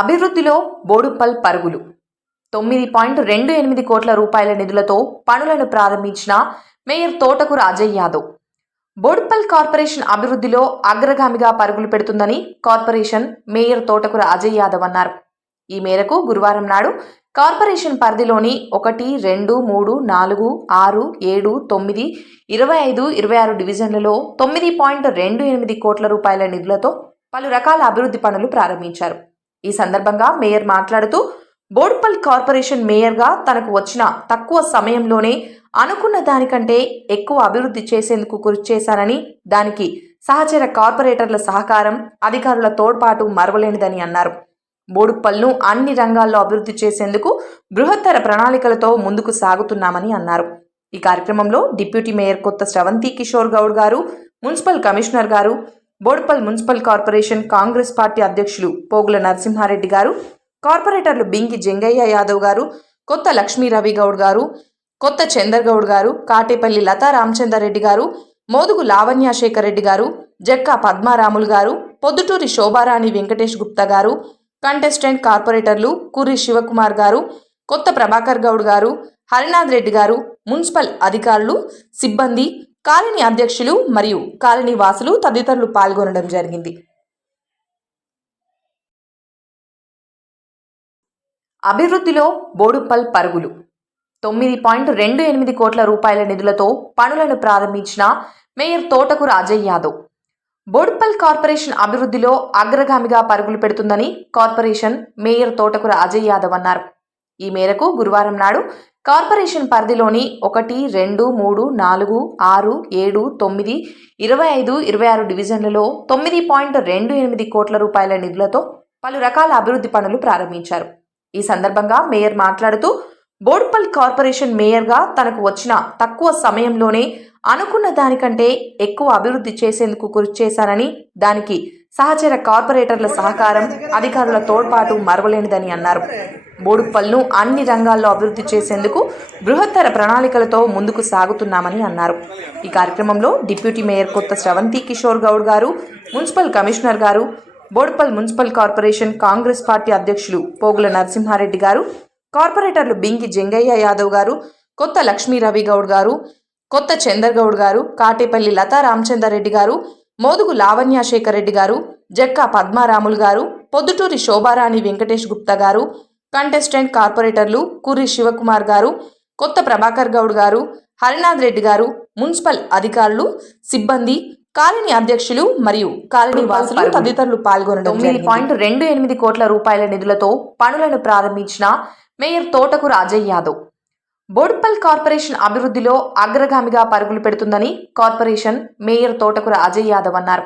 అభివృద్ధిలో బోడుపల్ పరుగులు. తొమ్మిది పాయింట్ రెండు ఎనిమిది కోట్ల రూపాయల నిధులతో పనులను ప్రారంభించిన మేయర్ తోటకు రాజయ్య యాదవ్. బోడుపల్ కార్పొరేషన్ అభివృద్ధిలో అగ్రగామిగా పరుగులు పెడుతుందని కార్పొరేషన్ మేయర్ తోటకు రాజయ్య యాదవ్ అన్నారు. ఈ మేరకు గురువారం నాడు కార్పొరేషన్ పరిధిలోని ఒకటి రెండు మూడు నాలుగు ఆరు ఏడు తొమ్మిది ఇరవై ఐదు ఇరవై ఆరు డివిజన్లలో తొమ్మిది పాయింట్ రెండు ఎనిమిది కోట్ల రూపాయల నిధులతో పలు రకాల అభివృద్ధి పనులు ప్రారంభించారు. ఈ సందర్భంగా మేయర్ మాట్లాడుతూ బోడుపల్ కార్పొరేషన్ మేయర్గా తనకు వచ్చిన తక్కువ సమయంలోనే అనుకున్న దానికంటే ఎక్కువ అభివృద్ధి చేసేందుకు కృషి చేశానని దానికి సహచర కార్పొరేటర్ల సహకారం అధికారుల తోడ్పాటు మరవలేనిదని అన్నారు. బోడుప్పల్ను అన్ని రంగాల్లో అభివృద్ధి చేసేందుకు బృహత్తర ప్రణాళికలతో ముందుకు సాగుతున్నామని అన్నారు. ఈ కార్యక్రమంలో డిప్యూటీ మేయర్ కొత్త శ్రవంతి కిషోర్ గౌడ్ గారు మున్సిపల్ కమిషనర్ గారు Boduppal municipal corporation Congress party అధ్యక్షులు పోగుల నరసింహారెడ్డి గారు కార్పొరేటర్లు బింగి జంగయ్య యాదవ్ గారు కొత్త లక్ష్మీ రవి గౌడ్ గారు కొత్త చందర్ గౌడ్ గారు కాటేపల్లి లతా రామచంద్రారెడ్డి గారు మోదుగు లావణ్యశేఖర్ రెడ్డి గారు జక్కా పద్మారాములు గారు పొద్దుటూరి శోభారాణి వెంకటేష్ గుప్తా గారు కంటెస్టెంట్ కార్పొరేటర్లు కుర్రి శివకుమార్ గారు కొత్త ప్రభాకర్ గౌడ్ గారు హరినాథ్ రెడ్డి గారు మున్సిపల్ అధికారులు సిబ్బంది కాలనీ అధ్యక్షులు మరియు కాలనీ వాసులు తదితరులు పాల్గొనడం జరిగింది. అభివృద్ధిలో బోడుపల్ పరుగులు. తొమ్మిది పాయింట్ రెండు ఎనిమిది కోట్ల రూపాయల నిధులతో పనులను ప్రారంభించిన మేయర్ తోటకు రాజయ్య యాదవ్. బోడుపల్ కార్పొరేషన్ అభివృద్ధిలో అగ్రగామిగా పరుగులు పెడుతుందని కార్పొరేషన్ మేయర్ తోటకు అజయ్ యాదవ్ అన్నారు. ఈ మేరకు గురువారం నాడు కార్పొరేషన్ పరిధిలోని ఒకటి రెండు మూడు నాలుగు ఆరు ఏడు తొమ్మిది ఇరవై ఐదు ఇరవై ఆరు డివిజన్లలో తొమ్మిది పాయింట్ రెండు ఎనిమిది కోట్ల రూపాయల నిధులతో పలు రకాల అభివృద్ధి పనులు ప్రారంభించారు. ఈ సందర్భంగా మేయర్ మాట్లాడుతూ బోడ్పల్ కార్పొరేషన్ మేయర్గా తనకు వచ్చిన తక్కువ సమయంలోనే అనుకున్న దానికంటే ఎక్కువ అభివృద్ధి చేసేందుకు కృషి చేశానని దానికి సహచర కార్పొరేటర్ల సహకారం అధికారుల తోడ్పాటు మరవలేనిదని అన్నారు. బోడుప్పల్ను అన్ని రంగాల్లో అభివృద్ధి చేసేందుకు బృహత్తర ప్రణాళికలతో ముందుకు సాగుతున్నామని అన్నారు. ఈ కార్యక్రమంలో డిప్యూటీ మేయర్ కొత్త శ్రవంతి కిషోర్ గౌడ్ గారు మున్సిపల్ కమిషనర్ గారు Boduppal municipal corporation Congress party అధ్యక్షులు పోగుల నరసింహారెడ్డి గారు కార్పొరేటర్లు బింగి జంగయ్య యాదవ్ గారు కొత్త లక్ష్మీ రవి గౌడ్ గారు కొత్త చందర్ గౌడ్ గారు కాటేపల్లి లతా రామచంద్రారెడ్డి గారు మోదుగు లావణ్యశేఖర్ రెడ్డి గారు జక్కా పద్మారాములు గారు పొద్దుటూరి శోభారాణి వెంకటేష్ గుప్తా గారు కంటెస్టెంట్ కార్పొరేటర్లు కుర్రి శివకుమార్ గారు కొత్త ప్రభాకర్ గౌడ్ గారు హరినాథ్ రెడ్డి గారు మున్సిపల్ అధికారులు సిబ్బంది కాలనీ అధ్యక్షులు మరియు కాలనీ వాసులు తదితరులు పాల్గొనడం తొమ్మిది పాయింట్ రెండు ఎనిమిది కోట్ల రూపాయల నిధులతో పనులను ప్రారంభించిన మేయర్ తోటకు రాజయ్య యాదవ్. బోడుపల్ కార్పొరేషన్ అభివృద్ధిలో అగ్రగామిగా పరుగులు పెడుతుందని కార్పొరేషన్ మేయర్ తోటకు అజయ్ యాదవ్ అన్నారు.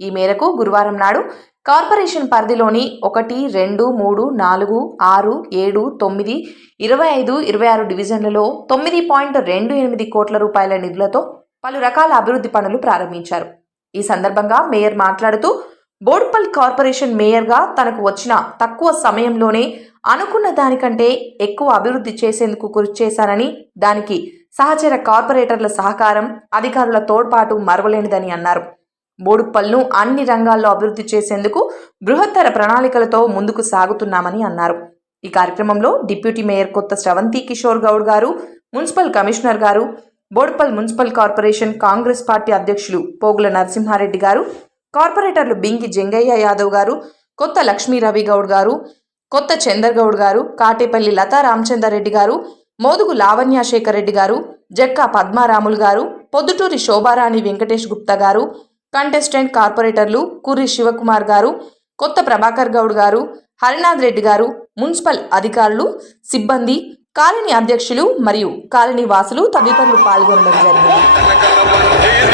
ఈ మేరకు గురువారం నాడు కార్పొరేషన్ పరిధిలోని ఒకటి రెండు మూడు నాలుగు ఆరు ఏడు తొమ్మిది ఇరవై ఐదు ఇరవై ఆరు డివిజన్లలో తొమ్మిది పాయింట్ రెండు ఎనిమిది కోట్ల రూపాయల నిధులతో పలు రకాల అభివృద్ధి పనులు ప్రారంభించారు. ఈ సందర్భంగా మేయర్ మాట్లాడుతూ బోడుపల్ కార్పొరేషన్ మేయర్గా తనకు వచ్చిన తక్కువ సమయంలోనే అనుకున్న దానికంటే ఎక్కువ అభివృద్ధి చేసేందుకు కృషి చేశానని దానికి సహచర కార్పొరేటర్ల సహకారం అధికారుల తోడ్పాటు మరవలేనిదని అన్నారు. బోడుప్పల్ను అన్ని రంగాల్లో అభివృద్ధి చేసేందుకు బృహత్తర ప్రణాళికలతో ముందుకు సాగుతున్నామని అన్నారు. ఈ కార్యక్రమంలో డిప్యూటీ మేయర్ కొత్త శ్రవంతి కిషోర్ గౌడ్ గారు మున్సిపల్ కమిషనర్ గారు Boduppal municipal corporation Congress party అధ్యక్షులు పోగుల నరసింహారెడ్డి గారు కార్పొరేటర్లు బింగి జంగయ్య యాదవ్ గారు కొత్త లక్ష్మీ రవి గౌడ్ గారు కొత్త చందర్ గౌడ్ గారు కాటేపల్లి లతా రామచంద్రారెడ్డి గారు మోదుగు లావణ్యశేఖర్ రెడ్డి గారు జక్కా పద్మారాములు గారు పొద్దుటూరి శోభారాణి వెంకటేష్ గుప్తా గారు కంటెస్టెంట్ కార్పొరేటర్లు కుర్రి శివకుమార్ గారు కొత్త ప్రభాకర్ గౌడ్ గారు హరినాథ్ రెడ్డి గారు మున్సిపల్ అధికారులు సిబ్బంది కాలనీ అధ్యక్షులు మరియు కాలనీ వాసులు తదితరులు పాల్గొనడం జరిగింది.